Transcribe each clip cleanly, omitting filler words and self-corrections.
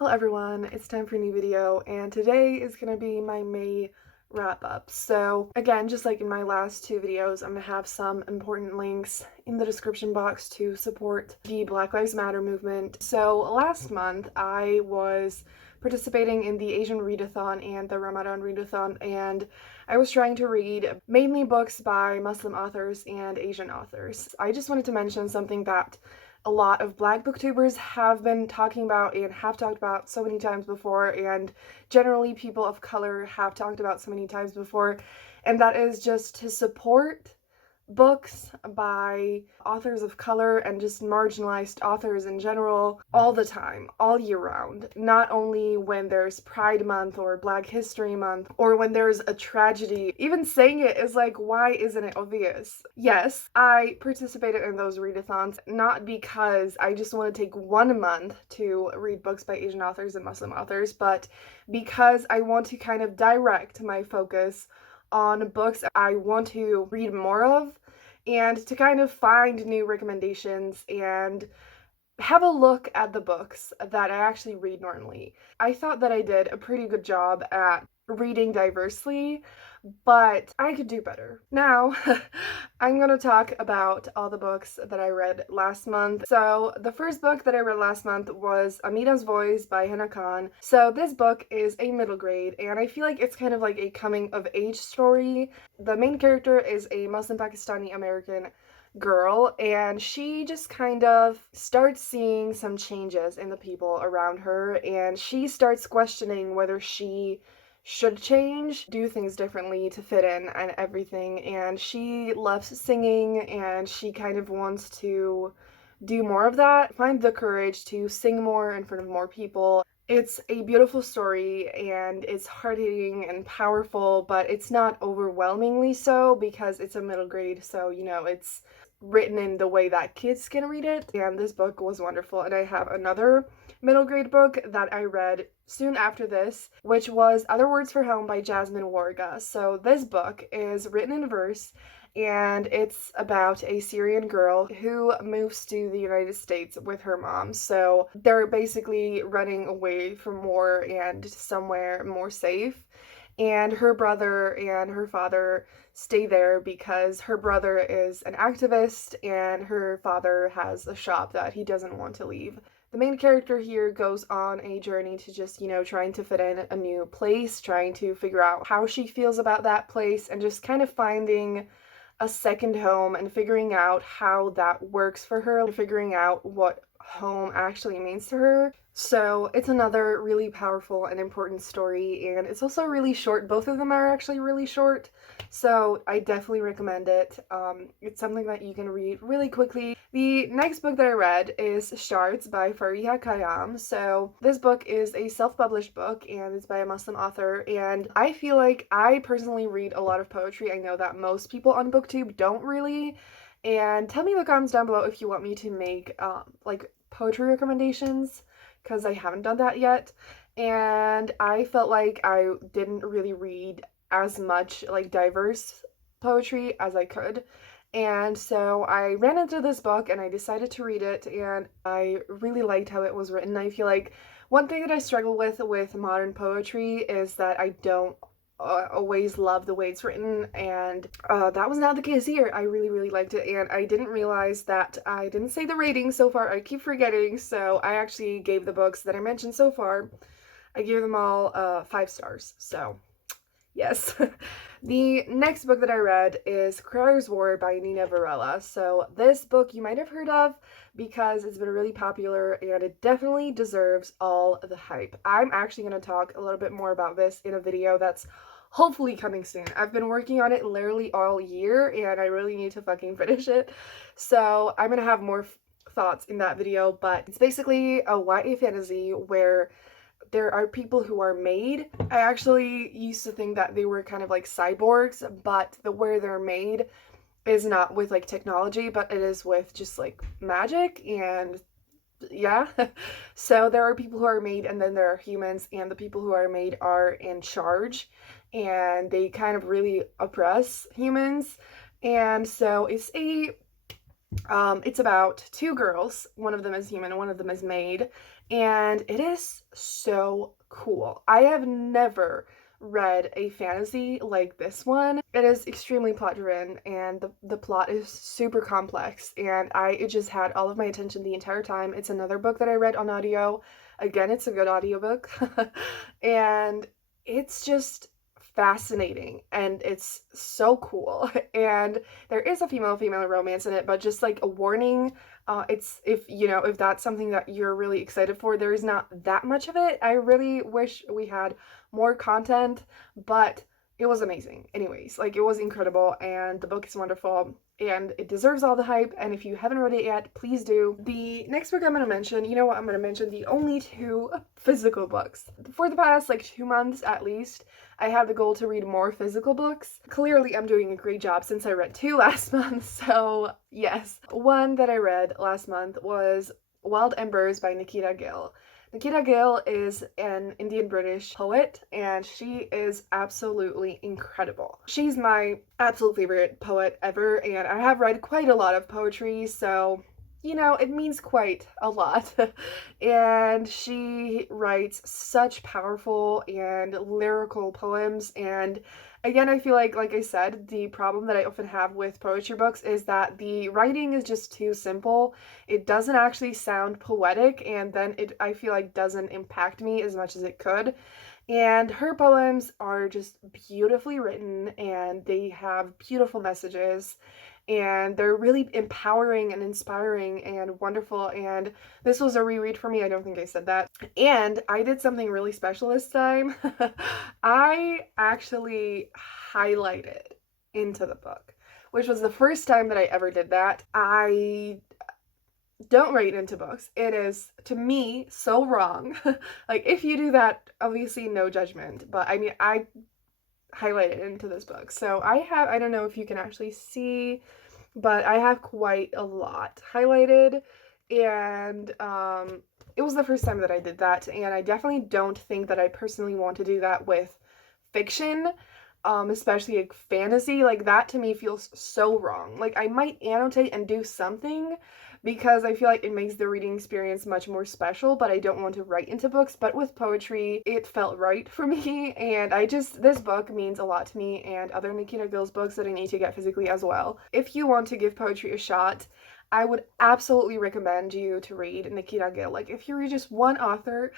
Hello everyone, it's time for a new video, and today is going to be my May wrap up. So again, just like in my last two videos, I'm going to have some important links in the description box to support the Black Lives Matter movement. So last month I was participating in the Asian Readathon and the Ramadan Readathon, and I was trying to read mainly books by Muslim authors and Asian authors. I just wanted to mention something that a lot of Black booktubers have been talking about and have talked about so many times before, and generally people of color have talked about so many times before, and that is just to support books by authors of color and just marginalized authors in general all the time, all year round. Not only when there's Pride Month or Black History Month or when there's a tragedy. Even saying it is like, why isn't it obvious? Yes, I participated in those readathons not because I just want to take 1 month to read books by Asian authors and Muslim authors, but because I want to kind of direct my focus on books I want to read more of, and to kind of find new recommendations and have a look at the books that I actually read normally. I thought that I did a pretty good job at reading diversely, but I could do better. Now, I'm gonna talk about all the books that I read last month. So, the first book that I read last month was Amina's Voice by Hannah Khan. So, this book is a middle grade, and I feel like it's kind of like a coming of age story. The main character is a Muslim Pakistani American girl, and she just kind of starts seeing some changes in the people around her, and she starts questioning whether she should change, do things differently to fit in and everything. And she loves singing, and she kind of wants to do more of that, find the courage to sing more in front of more people. It's a beautiful story, and it's hard-hitting and powerful, but it's not overwhelmingly so because it's a middle grade, so it's written in the way that kids can read it. And this book was wonderful. And I have another middle grade book that I read soon after this, which was Other Words for Home by Jasmine Warga. So this book is written in verse, and it's about a Syrian girl who moves to the United States with her mom. So they're basically running away from war and somewhere more safe. And her brother and her father stay there because her brother is an activist and her father has a shop that he doesn't want to leave. The main character here goes on a journey to just, trying to fit in a new place, trying to figure out how she feels about that place, and just kind of finding a second home and figuring out how that works for her, and figuring out what home actually means to her. So it's another really powerful and important story, and it's also really short. Both of them are actually really short, so I definitely recommend it. It's something that you can read really quickly. The next book that I read is Shards by Fariha Khayyam. So this book is a self-published book, and it's by a Muslim author, and I feel like I personally read a lot of poetry. I know that most people on BookTube don't really, and tell me in the comments down below if you want me to make like poetry recommendations, because I haven't done that yet. And I felt like I didn't really read as much like diverse poetry as I could. And so I ran into this book and I decided to read it, and I really liked how it was written. I feel like one thing that I struggle with modern poetry is that I don't always love the way it's written, and that was not the case here. I really liked it, and I didn't realize that I didn't say the rating so far. I keep forgetting, so I actually gave the books that I mentioned so far, I gave them all 5 stars, so yes. The next book that I read is Crier's War by Nina Varela. So this book you might have heard of because it's been really popular, and it definitely deserves all the hype. I'm actually going to talk a little bit more about this in a video that's hopefully coming soon. I've been working on it literally all year, and I really need to fucking finish it. So I'm going to have more thoughts in that video, but it's basically a YA fantasy where there are people who are made. I actually used to think that they were kind of like cyborgs, but the way they're made is not with like technology, but it is with just like magic, and yeah. So there are people who are made, and then there are humans, and the people who are made are in charge, and they kind of really oppress humans. And so it's about 2 girls. One of them is human, one of them is made, and it is so cool. I have never read a fantasy like this one. It is extremely plot driven, and the plot is super complex, and it just had all of my attention the entire time. It's another book that I read on audio. Again, it's a good audiobook. And it's just fascinating, and it's so cool. And there is a female romance in it, but just like a warning, it's, if that's something that you're really excited for, there is not that much of it. I really wish we had more content, but it was amazing. Anyways, like, it was incredible, and the book is wonderful, and it deserves all the hype. And if you haven't read it yet, please do. The next book I'm going to mention, I'm going to mention the only two physical books. For the past like 2 months at least, I have the goal to read more physical books. Clearly, I'm doing a great job since I read 2 last month, so yes. One that I read last month was Wild Embers by Nikita Gill. Nikita Gill is an Indian British poet, and she is absolutely incredible. She's my absolute favorite poet ever, and I have read quite a lot of poetry, so it means quite a lot. And she writes such powerful and lyrical poems. And again, I feel like I said, the problem that I often have with poetry books is that the writing is just too simple. It doesn't actually sound poetic, and then I feel like doesn't impact me as much as it could. And her poems are just beautifully written, and they have beautiful messages, and they're really empowering and inspiring and wonderful. And this was a reread for me. I don't think I said that. And I did something really special this time. I actually highlighted into the book, which was the first time that I ever did that. I don't write into books. It is, to me, so wrong. Like, if you do that, obviously no judgment, but I mean, I highlighted into this book. So I don't know if you can actually see, but I have quite a lot highlighted, and it was the first time that I did that, and I definitely don't think that I personally want to do that with fiction, especially like fantasy. Like, that to me feels so wrong. Like, I might annotate and do something because I feel like it makes the reading experience much more special, but I don't want to write into books. But with poetry, it felt right for me, and this book means a lot to me, and other Nikita Gill's books that I need to get physically as well. If you want to give poetry a shot, I would absolutely recommend you to read Nikita Gill. Like, if you read just one author,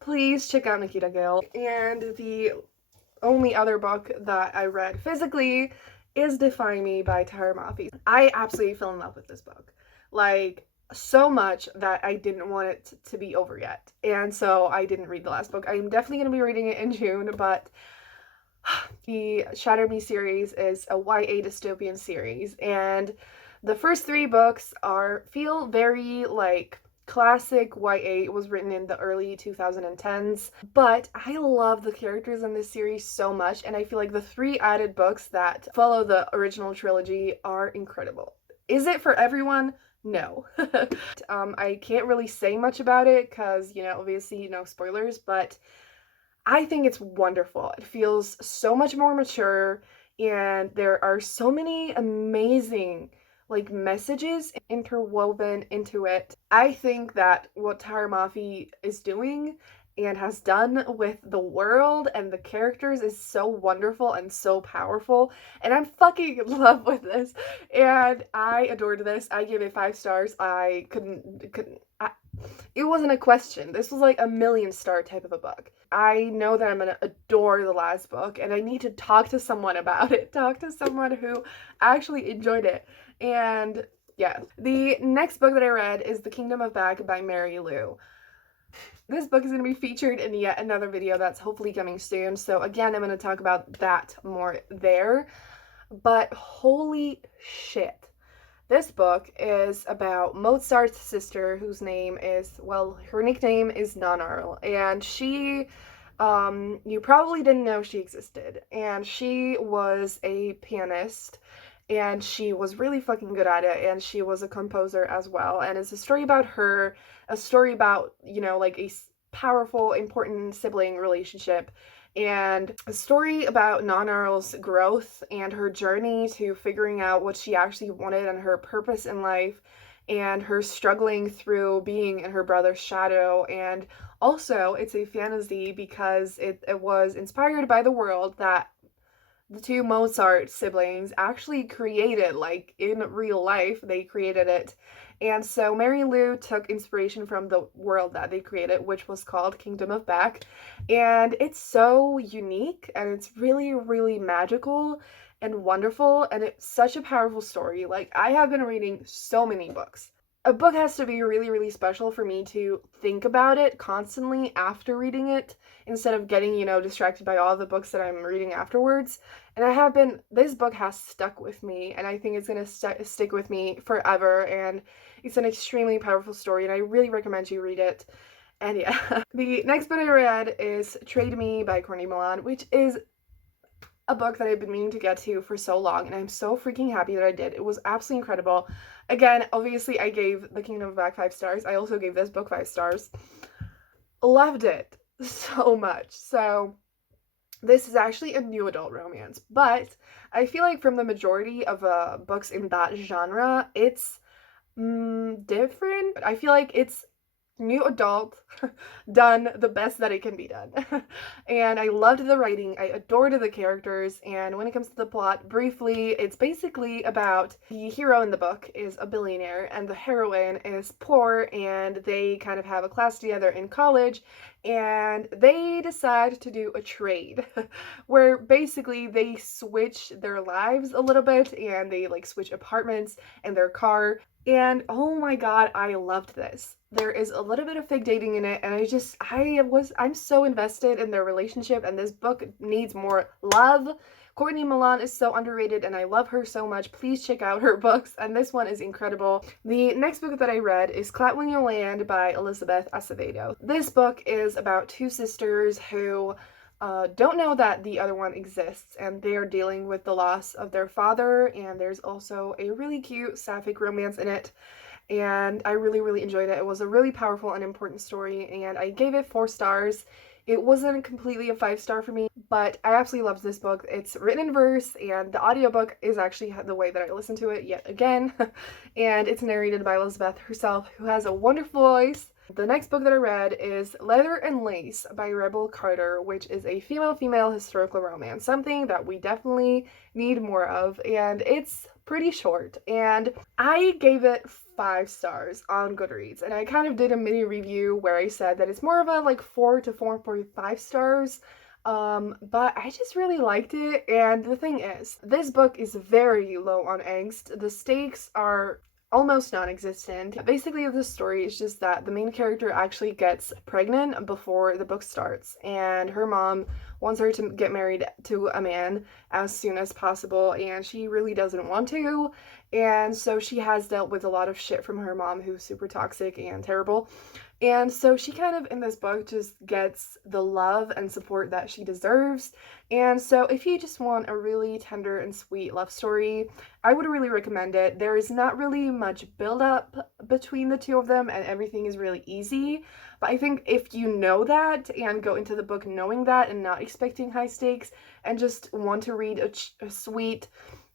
please check out Nikita Gill. And the only other book that I read physically is Define Me by Tahereh Mafi. I absolutely fell in love with this book. Like, so much that I didn't want it to be over yet. And so I didn't read the last book. I'm definitely going to be reading it in June, but the Shatter Me series is a YA dystopian series, and the first 3 books feel very like classic YA. It was written in the early 2010s, but I love the characters in this series so much, and I feel like the 3 added books that follow the original trilogy are incredible. Is it for everyone? No. I can't really say much about it because, obviously, no spoilers, but I think it's wonderful. It feels so much more mature, and there are so many amazing like messages interwoven into it. I think that what Tahereh Mafi is doing and has done with the world and the characters is so wonderful and so powerful, and I'm fucking in love with this, and I adored this. I gave it 5 stars. It wasn't a question. This was like a 1,000,000-star type of a book. I know that I'm gonna adore the last book, and I need to talk to someone about it. Talk to someone who actually enjoyed it. And yeah, the next book that I read is The Kingdom of Bag by Mary Lou. This book is going to be featured in yet another video that's hopefully coming soon. So again, I'm going to talk about that more there. But holy shit. This book is about Mozart's sister, whose name is, her nickname is Nannerl, and she, you probably didn't know she existed, and she was a pianist, and she was really fucking good at it, and she was a composer as well, and it's a story about her, a story about, like a powerful, important sibling relationship, and a story about Nannerl's growth and her journey to figuring out what she actually wanted and her purpose in life, and her struggling through being in her brother's shadow. And also, it's a fantasy because it was inspired by the world that the two Mozart siblings actually created, like in real life, they created it. And so Mary Lou took inspiration from the world that they created, which was called Kingdom of Beck. And it's so unique and it's really, really magical and wonderful. And it's such a powerful story. Like, I have been reading so many books. A book has to be really, really special for me to think about it constantly after reading it instead of getting, distracted by all the books that I'm reading afterwards. And this book has stuck with me, and I think it's going to stick with me forever. And it's an extremely powerful story, and I really recommend you read it. And yeah, the next book I read is Trade Me by Courtney Milan, which is a book that I've been meaning to get to for so long, and I'm so freaking happy that I did. It was absolutely incredible. Again, obviously, I gave The Kingdom of Back 5 stars. I also gave this book 5 stars. Loved it so much. So, this is actually a new adult romance, but I feel like from the majority of books in that genre, it's different. I feel like it's new adult done the best that it can be done. And I loved the writing, I adored the characters, and when it comes to the plot, briefly, it's basically about the hero in the book is a billionaire and the heroine is poor, and they kind of have a class together in college, and they decide to do a trade where basically they switch their lives a little bit, and they like switch apartments and their car. And oh my god, I loved this. There is a little bit of fake dating in it, and I'm so invested in their relationship, and this book needs more love. Courtney Milan is so underrated, and I love her so much. Please check out her books, and this one is incredible. The next book that I read is Clatwing Land by Elizabeth Acevedo. This book is about two sisters who don't know that the other one exists, and they are dealing with the loss of their father, and there's also a really cute sapphic romance in it, and I really, really enjoyed it. It was a really powerful and important story, and I gave it 4 stars. It wasn't completely a 5-star for me, but I absolutely loved this book. It's written in verse, and the audiobook is actually the way that I listen to it yet again, and it's narrated by Elizabeth herself, who has a wonderful voice. The next book that I read is Leather and Lace by Rebel Carter, which is a female-female historical romance, something that we definitely need more of, and it's pretty short, and I gave it 5 stars on Goodreads, and I kind of did a mini review where I said that it's more of a like 4 to 4.5 stars, but I just really liked it. And the thing is, this book is very low on angst. The stakes are almost non-existent. Basically, the story is just that the main character actually gets pregnant before the book starts, and her mom wants her to get married to a man as soon as possible, and she really doesn't want to, and so she has dealt with a lot of shit from her mom, who's super toxic and terrible. And so she kind of, in this book, just gets the love and support that she deserves. And so if you just want a really tender and sweet love story, I would really recommend it. There is not really much build-up between the two of them, and everything is really easy. But I think if you know that and go into the book knowing that and not expecting high stakes and just want to read a sweet,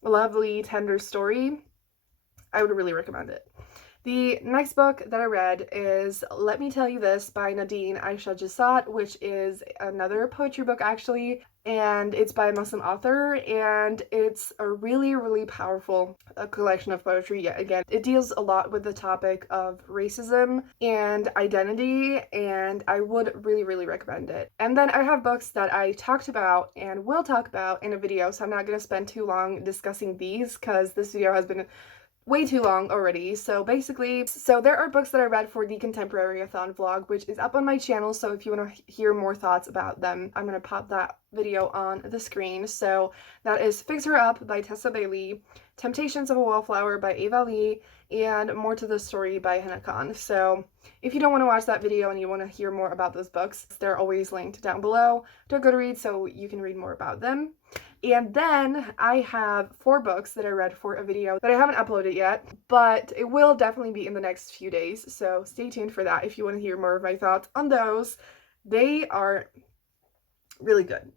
lovely, tender story, I would really recommend it. The next book that I read is Let Me Tell You This by Nadine Aisha Jasad, which is another poetry book actually, and it's by a Muslim author, and it's a really, really powerful collection of poetry yet again. It deals a lot with the topic of racism and identity, and I would really, really recommend it. And then I have books that I talked about and will talk about in a video, so I'm not going to spend too long discussing these because this video has been way too long already. So basically, there are books that I read for the Contemporary-a-thon vlog, which is up on my channel, so if you want to hear more thoughts about them, I'm going to pop that video on the screen. So that is Fix Her Up by Tessa Bailey, Temptations of a Wallflower by Ava Lee, and More to the Story by Hannah Khan. So if you don't want to watch that video and you want to hear more about those books, they're always linked down below to Goodreads so you can read more about them. And then I have 4 books that I read for a video that I haven't uploaded yet, but it will definitely be in the next few days, so stay tuned for that if you want to hear more of my thoughts on those. They are really good.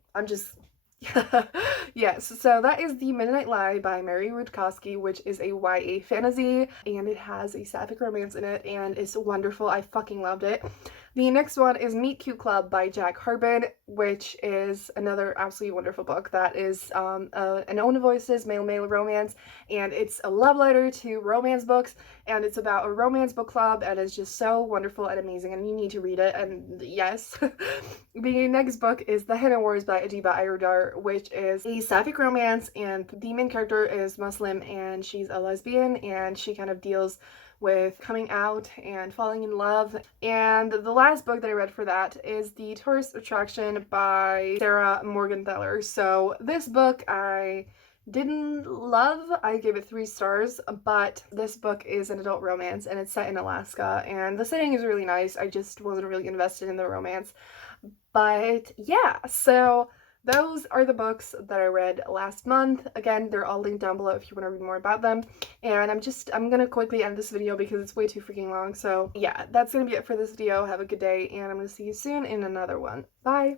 Yes, so that is The Midnight Lie by Mary Rudkowski, which is a YA fantasy, and it has a sapphic romance in it, and it's wonderful. I fucking loved it. The next one is Meet Cute Club by Jack Harbin, which is another absolutely wonderful book that is an own voices male romance, and it's a love letter to romance books, and it's about a romance book club, and it's just so wonderful and amazing, and you need to read it. And yes. The next book is The Henna Wars by Adiba Ayurdar, which is a sapphic romance, and the main character is Muslim and she's a lesbian, and she kind of deals with coming out and falling in love. And the last book that I read for that is The Tourist Attraction by Sarah Morgenthaler. So this book I didn't love. I gave it 3 stars, but this book is an adult romance and it's set in Alaska, and the setting is really nice. I just wasn't really invested in the romance. But yeah, so those are the books that I read last month. Again, they're all linked down below if you want to read more about them. And I'm gonna quickly end this video because it's way too freaking long. So yeah, that's gonna be it for this video. Have a good day, and I'm gonna see you soon in another one. Bye!